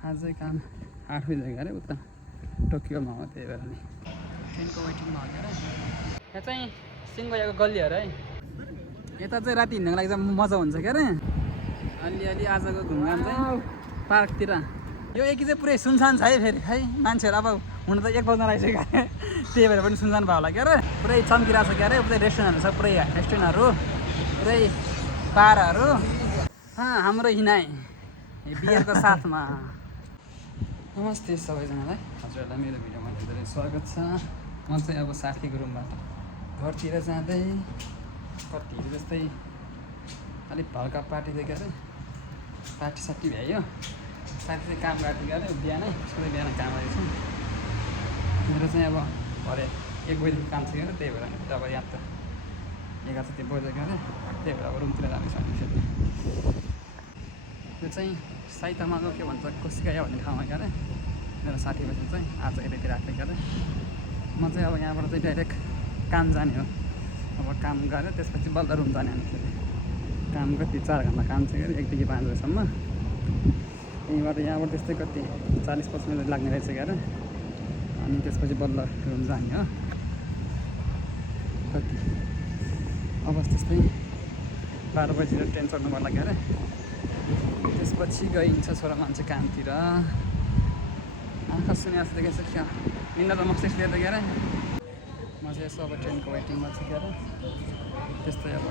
आजै काम 8 बजी गएर उता टोकियोमा हो त्यही भएर नि ट्रेनको वेटिङमा हो क्या यहाँ चाहिँ सिङ्गोयाको गल्लीहरू है यता चाहिँ राति हिँड्नको लागि चाहिँ मजा हुन्छ क्या अरे अलिअलि आजको घुमघाम चाहिँ पार्कतिर यो एकी चाहिँ पुरै सुनसान छ है फेरि है मान्छेहरू अब हुन त 1 बज्न लागिसक्यो त्यही भएर पनि सुनसान भयो होला क्या अरे पुरै चम्किरहेको छ क्या अरे पुरै रेस्टुरेन्टहरू छ पुरै रेस्टुरेन्टहरू पुरै बारहरू हाम्रो हिनाइ बियरको साथमा नमस्ते सबैजनालाई हजुरहरूलाई मेरो भिडियोमा धेरै स्वागत छ म चाहिँ अब साथीको रुमबाट घरतिर जाँदै कति जस्तै अलिक हल्का पार्टी थियो क्या अरे पार्टी साटी भ्यायो साथी चाहिँ काम गएको थियो क्या अरे बिहानै उसको बिहान काम आएको छ मेरो चाहिँ अब भरे 1 बजीको काम थियो अरे त्यही भएर अब यहाँ त 11 बजेको अरे त्यही भएर अब रुमतिर जाँदैछ फेरि यो चाहिँ साइतामाको के भन्छ कोसिकाया भन्ने ठाउँमा क्या अरे मेरो साथी बस्नु चाहिँ आज यतैतिर आएको क्या अरे म चाहिँ अब यहाँबाट चाहिँ डाइरेक्ट काम जाने हो अब काम गरेर त्यसपछि बल्ल रुम जाने अनि फेरि काम कति 4 घन्टा काम छ क्या 1 देखि 5 बजीसम्म यहाँबाट त्यस्तै कति 40-50 मिनट लाग्ने रहेछ क्या अरे अनि त्यसपछि बल्ल रुम जाने हो कति अब त्यस्तै 12 बजीतिर ट्रेन चढ्नु पर्ला क्या अरे त्यसपछि गइन्छ छोरा मान्छे कामतिर आँखा सुने जस्तो देखेको छ क्या निन्दा त मस्तिष्क लिएर क्या अरे म चाहिँ यसो अब ट्रेनको वेटिङमा छु क्या अरे त्यस्तै अब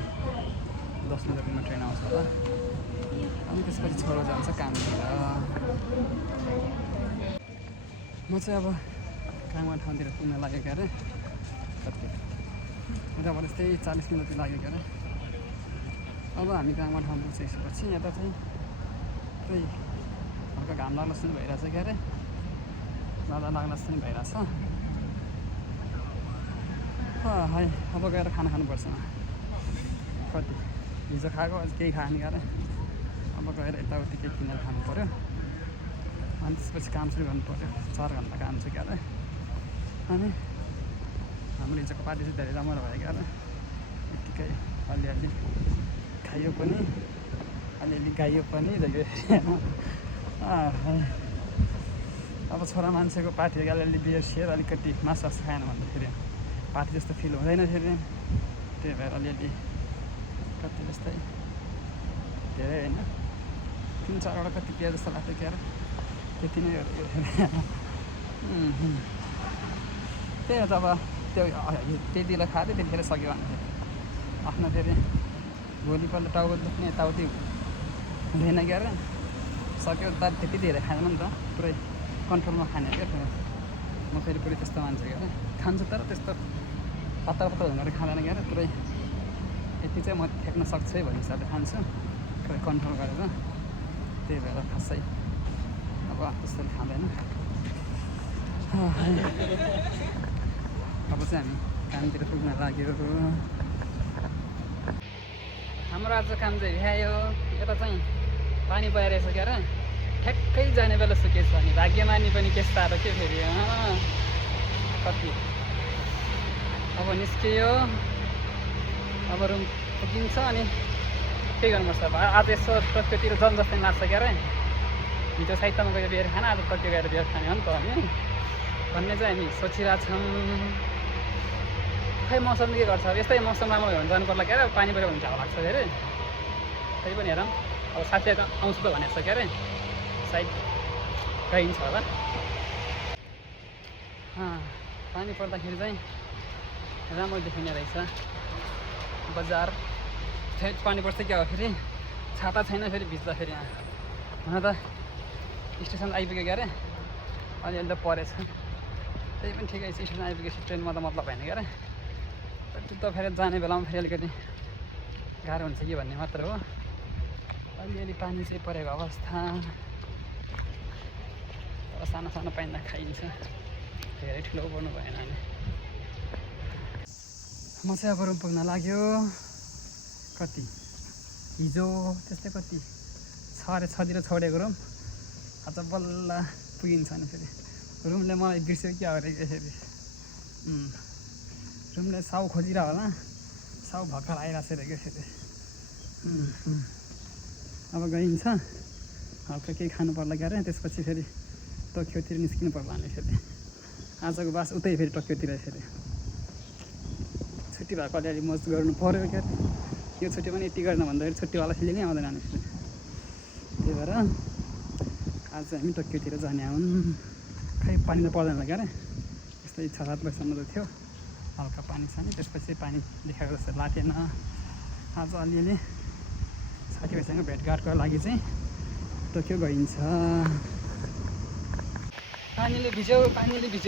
10 मिनटमा ट्रेन आउँछ होला अनि त्यसपछि छोरो जान्छ कामतिर म चाहिँ अब काममा ठाउँतिर पुग्न लाग्यो क्या अरे कति उताबाट त्यस्तै 40 मिनट लाग्यो क्या अरे अब हामी काममा ठाउँ पुगिसकेपछि यता चाहिँ पुरै हल्का घाम लाग्न जस्तो भइरहेछ क्या अरे जाँदा लाग्न जस्तो नि भइरहेछ है अब गएर खाना खानुपर्छ कति हिजो खाएको अझ केही खाने क्या अरे अब गएर यताउति केही किनेर खानु पऱ्यो अनि त्यसपछि काम सुरु गर्नु पऱ्यो 4 घन्टा काम छ क्या अरे अनि हाम्रो हिजोको पार्टी चाहिँ धेरै राम्रो भयो क्या अरे यत्तिकै अलिअलि खायो पनि अलिअलि गाइयो पनि अब छोरा मान्छेको पार्टी अलिअलि बियर सियर अलिकति मासु खाएन भन्दाखेरि पार्टी जस्तो फिल हुँदैन फेरि त्यही भएर अलिअलि कति जस्तै धेरै होइन 3-4वटा कति पियाज जस्तो लाग्थ्यो क्या त्यति नै त्यही हो त अब त्यो त्यति बेला खाँदै त्यतिखेर सक्यो भने आफ्नो फेरि भोलिपल्ट टाउको दुख्ने यताउति हुँदैन क्या अरे सक्यो त त्यति धेरै खाँदैन नि त पुरै कन्ट्रोलमा खाने क्या फेरि म फेरि पुरै त्यस्तो मान्छे क्या अरे खान्छु तर त्यस्तो पत्ता हुँदाखेरि खाँदैन क्या अरे पुरै यति चाहिँ म ठेक्न सक्छु है भन्ने हिसाबले खान्छु पुरै कन्ट्रोल गरेर त्यही भएर खासै अब त्यसरी खाँदैन अब चाहिँ हामी कामतिर पुग्न लाग्यो हाम्रो आज काम चाहिँ भ्यायो यता चाहिँ पानी परिरहेछ क्या अरे ठ्याक्कै जाने बेला सुकेछ अनि भाग्यमानी पनि के साह्रो के फेरि कति अब निस्कियो अब रुम पुगिन्छ अनि के गर्नुपर्छ अब आज यसो टोकियोतिर जन जस्तै लाग्छ क्या अरे हिजो साहित्यमा गएर बियर खाना आज टोकियो गएर बियर खाने हो नि त अनि भन्ने चाहिँ हामी सोचिरहेछौँ खै मौसमले के गर्छ अब यस्तै मौसम राम्रो भयो भने जानु पर्ला क्या अरे पानी पऱ्यो भने झ्याउ लाग्छ फेरि त्यही पनि हेरौँ अब साथीहरू आउँछु त भनेको छ क्या अरे सायद गइन्छ होला पानी पर्दाखेरि चाहिँ राम्रो देखिने रहेछ बजार फेरि पानी पर्छ क्या हो फेरि छाता छैन फेरि भिज्दा फेरि यहाँ हुन त स्टेसन आइपुग्यो क्या अरे अलिअलि त परेछ त्यही पनि ठिकै छ स्टेसन आइपुगेपछि ट्रेनमा त मतलब भएन क्या अरे त फेरि जाने बेलामा फेरि अलिकति गाह्रो हुन्छ कि भन्ने मात्र हो अलिअलि पानी चाहिँ परेको अवस्था तर सानो सानो पाइँदा खाइन्छ धेरै ठुलो पर्नु भएन अनि म चाहिँ अब रुम पुग्न लाग्यो कति हिजो त्यस्तै कति 6:30 छोडेको रुम आज बल्ल पुगिन्छ अनि फेरि रुमले मलाई बिर्स्यो क्या अरे फेरि रुमले साउ खोजिरह होला साउ भर्खर आइरहेको छ क्या फेरि अब गइन्छ हल्का केही खानु पर्ला क्या अरे त्यसपछि फेरि टोकियोतिर निस्किनु पर्ला अनि फेरि आजको बास उतै फेरि टोकियोतिर फेरि छुट्टी भएको अलिअलि मज गर्नु पऱ्यो क्या यो छुट्टी पनि यति गर्न भन्दाखेरि छुट्टीवाला फिलिङ नै आउँदैन अनि फेरि त्यही भएर आज हामी टोकियोतिर जाने हुन् खै पानी त पर्दैन क्या अरे यस्तै 6-7 बजीसम्म त थियो हल्का पानी छ नि त्यसपछि पानी देखाएको जस्तो लागेन आज अलिअलि साथीभाइसँग भेटघाटको लागि चाहिँ टोकियो गइन्छ पानीले भिज्यो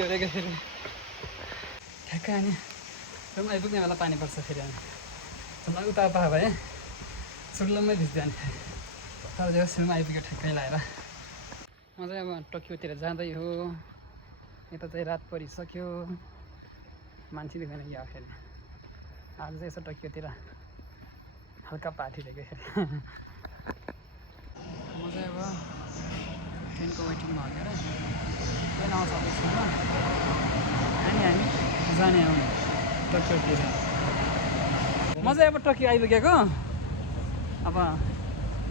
अरे फेरि ठ्याक्कै अनि रुम आइपुग्ने बेला पानी पर्छ फेरि अनि झन् उता पा भए सुर्लममै भिज्दैन तर जो सुरुमा आइपुग्यो ठ्याक्कै लगाएर म चाहिँ अब टोकियोतिर जाँदै हो यता चाहिँ रात परिसक्यो मान्छे देख्दैन कि फेरि आज चाहिँ यसो टोकियोतिर हल्का पार्टीले फेरि म चाहिँ अब ट्रेनको वेटिङमा हालेर ट्रेन आउँछ हामी जाने हो टोकियोतिर म चाहिँ अब टोकियो आइपुगेको अब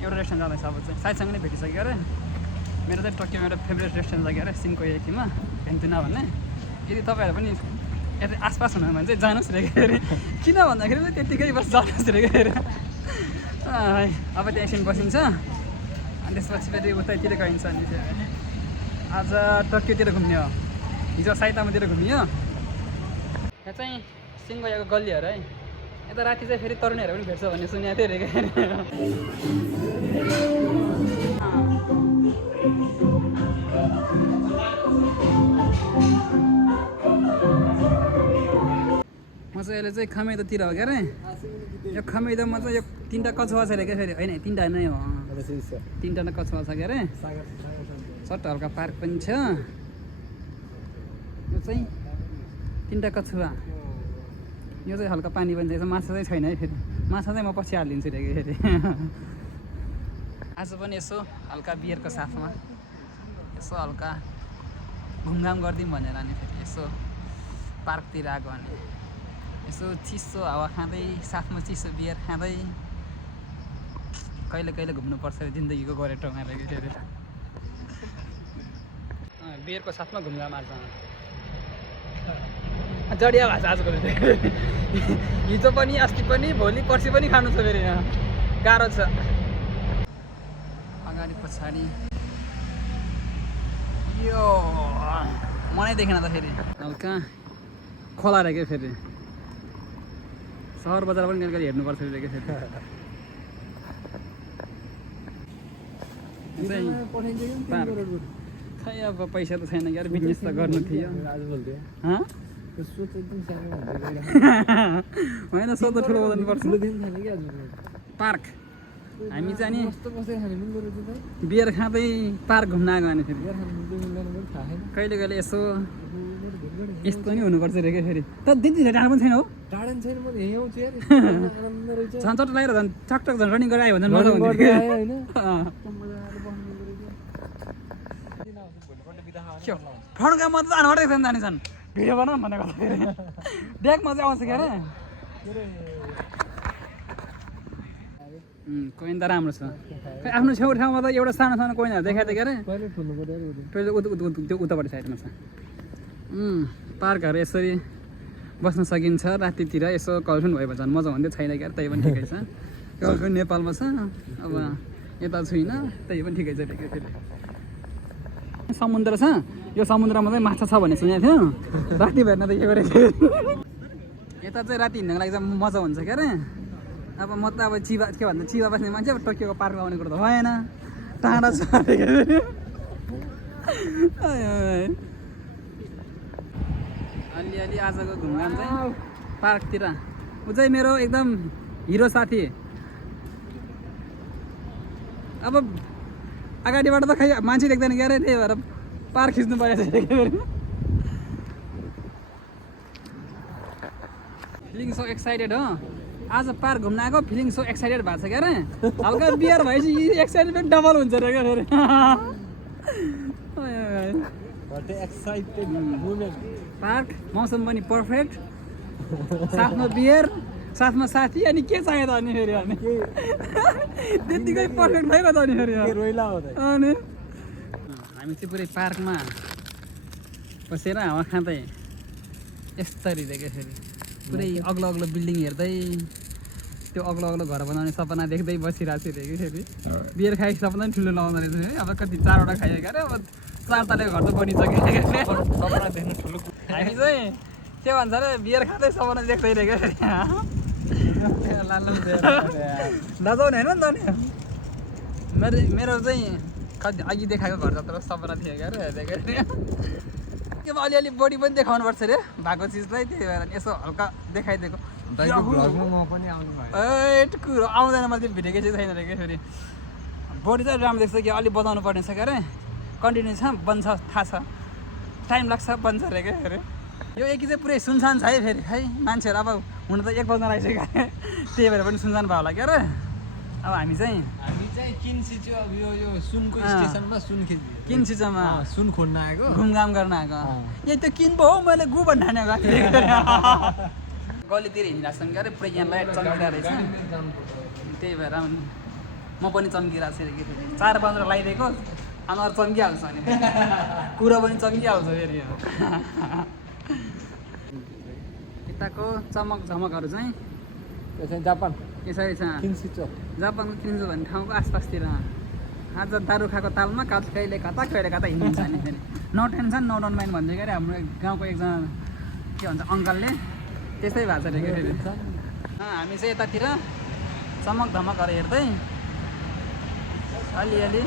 एउटा रेस्टुरेन्ट जाँदैछ अब चाहिँ साथीसँग नै भेटिसक्यो अरे मेरो चाहिँ टोकियोमा एउटा फेभरेट रेस्टुरेन्ट लाग्यो अरे सिन्कोयाकीमा भेन्टुना भन्ने यदि तपाईँहरू पनि यता आसपास हुनु भने चाहिँ जानुहोस् रे अरे किन भन्दाखेरि चाहिँ त्यत्तिकै बस जानुहोस् रे अरे अब त्यहाँ एकछिन बसिन्छ अनि त्यसपछि फेरि उतैतिर गइन्छ अनि फेरि आज टोकियोतिर घुम्ने हो हिजो साइतामातिर घुमियो यहाँ चाहिँ सिन्कोयाको गल्ली हो है यता राति चाहिँ फेरि तरुणीहरू पनि भेट्छ भन्ने सुनेको थिएँ अरे म चाहिँ अहिले चाहिँ खमेदोतिर हो क्या अरे यो खमेदोमा चाहिँ यो 3टा कछुवा छ अरे क्या फेरि होइन 3टा नै हो 3टा कछुवा छ क्या अरे सट्ट हल्का पार्क पनि छ यो चाहिँ 3टा कछुवा यो चाहिँ हल्का पानी पनि छ माछा चाहिँ छैन है फेरि माछा चाहिँ म पछि हालिदिन्छु रे फेरि आज पनि यसो हल्का बियरको साथमा यसो हल्का घुमघाम गरिदिउँ भनेर अनि फेरि यसो पार्कतिर आएको अनि यसो चिसो हावा खाँदै साथमा चिसो बियर खाँदै कहिले कहिले घुम्नुपर्छ अरे जिन्दगीको गोरेटोमा रे फेरि बियरको साथमा घुमघाम आज जडिया भएको छ आजको हिजो पनि अस्ति पनि भोलि पर्सि पनि खानु छ फेरि यहाँ गाह्रो छ अगाडि पछाडि यो मनै देखेन त फेरि हल्का खोला रहेको फेरि सहर बजार पनि कहिले हेर्नुपर्छ फेरि खै अब पैसा त छैन क्या बिजनेस त गर्नु थियो होइन सोच ठुलो बजाउनु पर्छ पार्क हामी चाहिँ नि बियर खाँदै पार्क घुम्न आएको अनि फेरि कहिले कहिले यसो यस्तो नि हुनुपर्छ रे क्या फेरि तर दिदी टाढा पनि छैन हो झन् चट्ट लागेर झन् टकटक झन् रनिङ गरेर आयो भने मजा हुन्छ फ्रन्टका म त जानु पर्दैन जाने छन् भिडियो बनाऊ भनेको फेरि देख मजा आउँछ क्या अरे कोइन त राम्रो छ आफ्नो छेउ ठाउँमा त एउटा सानो सानो कोइनहरू देखाएको थियो क्या अरे त्यो उतापट्टि साइडमा छ पार्कहरू यसरी बस्न सकिन्छ रातितिर यसो गर्लफ्रेन्ड भयो भने झन् मजा हुन्थ्यो छैन क्या त्यही पनि ठिकै छ गर्लफ्रेन्ड नेपालमा छ अब यता छुइनँ त्यही पनि ठिकै छ फेरि समुद्र छ यो समुद्रमा चाहिँ माछा छ भन्ने सुनेको थियो राति भेट्न त के गरेको थियो यता चाहिँ राति हिँड्नको लागि चाहिँ मजा हुन्छ क्या अरे अब म त अब चिबा के भन्छ चिबा बस्ने मान्छे अब टोकियोको पार्कमा आउने कुरो त भएन टाढा छ अलिअलि आजको घुमघाम चाहिँ पार्कतिर ऊ चाहिँ मेरो एकदम हिरो साथी अब अगाडिबाट त खै मान्छे देख्दैन क्या अरे त्यही भएर पार्क खिच्नु परेको छ फिलिङ सो एक्साइटेड हो आज पार्क घुम्न आएको फिलिङ सो एक्साइटेड भएको छ क्या अरे हल्का बियर भएपछि एक्साइटेड डबल हुन्छ अरे क्या फेरि पार्क मौसम पनि पर्फेक्ट साथमा बियर साथमा साथी अनि के चाहियो त अनि फेरि अनि त्यतिकै पर्फेक्ट भयो त अनि फेरि अनि हामी चाहिँ पुरै पार्कमा बसेर हावा खाँदै यसरी देखेखेरि पुरै अग्लो अग्लो बिल्डिङ हेर्दै त्यो अग्लो अग्लो घर बनाउने सपना देख्दै बसिरहेको छु फेरि बियर खाएको सपना पनि ठुलो नआउँदो रहेछ है अब कति 4वटा खाइयो अरे अब 4 तले घर त बनिसक्यो सपना देख्नु ठुलो हामी चाहिँ के भन्छ अरे बियर खाँदै सपना देख्दै रहेको फेरि नजाउने होइन नि त नि मेरो चाहिँ कति अघि देखाएको घर जत्रो सपना थियो क्या अरे अलिअलि बडी पनि देखाउनु पर्छ अरे भएको चिजलाई त्यही भएर यसो हल्का देखाइदिएको कुरो आउँदैन मैले त्यो भेटेकै चाहिँ छैन क्या फेरि बडी चाहिँ राम्रो देख्छ कि अलिक बजाउनु पर्ने छ क्या अरे कन्टिन्यू छ बन्छ थाहा छ टाइम लाग्छ बन्छ अरे क्या फेरि यो एकी चाहिँ पुरै सुनसान छ है फेरि है मान्छेहरू अब हुन त 1 बज्न लागिसक्यो त्यही भएर पनि सुनसान भयो होला क्या अरे अब हामी चाहिँ किनसिचो अब यो सुनको स्टेसनमा सुन खिच्यो किनसिचोमा सुन खोज्न आएको घुमघाम गर्न आएको यही त किन पो हो मैले गु भन्नु ठानेको गल्लीतिर हिँडिरहेको छौँ क्या अरे पुरै यहाँ लाइट चम्किरहेको रहेछ त्यही भएर म पनि चम्किरहेको छु कि फेरि 4 बजेर लगाइदिएको अनुहार चम्किहाल्छ अनि कुरा पनि चम्किहाल्छ फेरि यताको चमक झमकहरू चाहिँ जापान यसरी छ जापानको किन्जो भन्ने ठाउँको आसपासतिर आज दारु खाएको तालमा कहिले कता हिँडिन्छ अनि फेरि no tension no don't mind भन्दै क्या हाम्रो गाउँको एकजना के भन्छ अङ्कलले त्यस्तै भएको छ अरे क्या फेरि हामी चाहिँ यतातिर चमक धमकहरू हेर्दै अलिअलि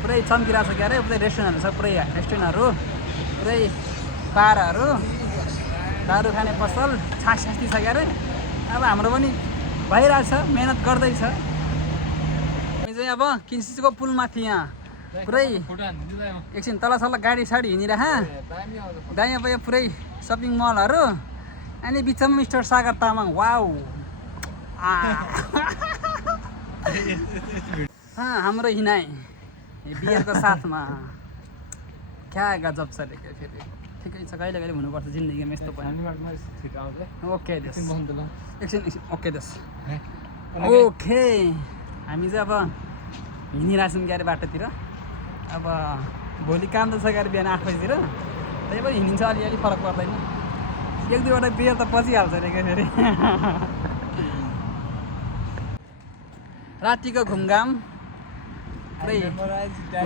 पुरै चम्किरहेको छ क्या अरे पुरै रेस्टुरेन्टहरू छ पुरै रेस्टुरेन्टहरू पुरै बारहरू दारु खाने पसल छासछास्ती छ क्या अरे अब हाम्रो पनि भइरहेछ मेहनत गर्दैछ हामी चाहिँ अब किन्सिचको पुलमाथि यहाँ पुरै एकछिन तल गाडी साडी हिँडिरह दायाँ बायाँ पुरै सपिङ मलहरू अनि बिचमा मिस्टर सागर तामाङ वाउ हाम्रो हिँडाइ बियरको साथमा क्या गजब छ अरे क्या फेरि ठिकै छ कहिले कहिले हुनुपर्छ जिन्दगीमा यस्तो पनि ओके एकछिन ओके दस ओके हामी चाहिँ अब हिँडिरहेको छौँ क्या अरे बाटोतिर अब भोलि काम त छ क्या अरे बिहान 8 बजीतिर त्यही पनि हिँडिन्छ अलिअलि फरक पर्दैन 1-2वटा बियर त पचिहाल्छ अरे क्या फेरि रातिको घुमघाम पुरै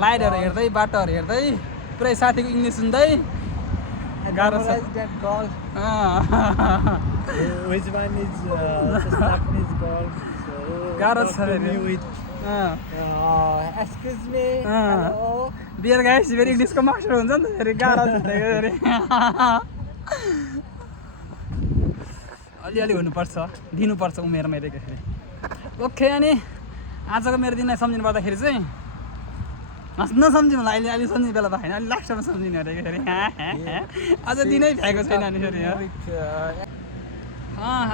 लाइटहरू हेर्दै बाटोहरू हेर्दै पुरै साथीको इङ्ग्लिस सुन्दै गाह्रो छ गाह्रो छ बियर गाइस फेरि इङ्ग्लिसको मास्टर हुन्छ नि त फेरि गाह्रो छ फेरि अलिअलि हुनुपर्छ दिनुपर्छ उमेर मैले फेरि ओके अनि आजको मेरो दिनलाई सम्झिनु पर्दाखेरि चाहिँ नसम्झिनु होला अहिले अलि सम्झिने बेला त होइन अलि लास्टमा सम्झिनु अरे फेरि अझ दिनै भ्याएको छैन अनि फेरि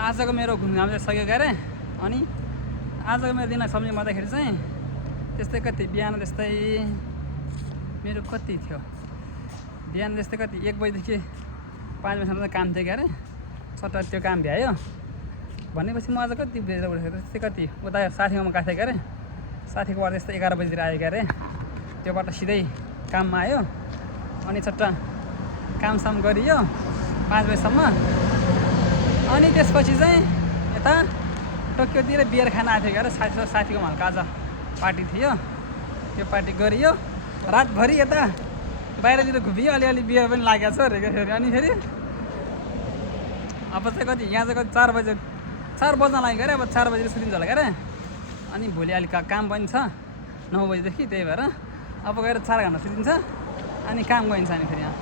आजको मेरो घुमघाम चाहिँ सकेको अरे अनि आजको मेरो दिनलाई सम्झिनु पर्दाखेरि चाहिँ त्यस्तै कति बिहान त्यस्तै मेरो कति थियो बिहान त्यस्तै कति 1 बजीदेखि 5 बजीसम्म काम थियो क्या अरे सट्ट त्यो काम भ्यायो भनेपछि म आज कति बेला उठेको त्यस्तै कति उता साथीकोमा गएको थिएँ क्या अरे साथीकोबाट त्यस्तै 11 बजीतिर आयो क्या अरे त्योबाट सिधै काममा आयो अनि छट्ट कामसाम गरियो 5 बजीसम्म अनि त्यसपछि चाहिँ यता टोकियोतिर बियर खान आएको थियो क्या अरे साथीको हल्का आज पार्टी थियो त्यो पार्टी गरियो रातभरि यता बाहिरतिर घुमियो अलिअलि बियर पनि लागेको छ अरे क्या फेरि अनि फेरि अब चाहिँ कति यहाँ चाहिँ कति 4 बज्न लाग्यो अरे अब 4 बजीतिर सुतिन्छ होला क्या अरे अनि भोलि अलिक काम पनि छ 9 बजीदेखि त्यही भएर अब गएर 4 घन्टा सुतिन्छ अनि काम गइन्छ अनि फेरि यहाँ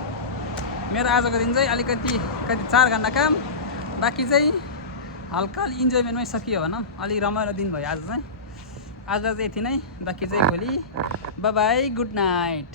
मेरो आजको दिन चाहिँ अलिकति 4 घन्टा काम बाँकी चाहिँ हल्का इन्जोयमेन्टमै सकियो भनौँ अलिक रमाइलो दिन भयो आज चाहिँ यति नै बाँकी चाहिँ भोलि बाई बाई गुड नाइट।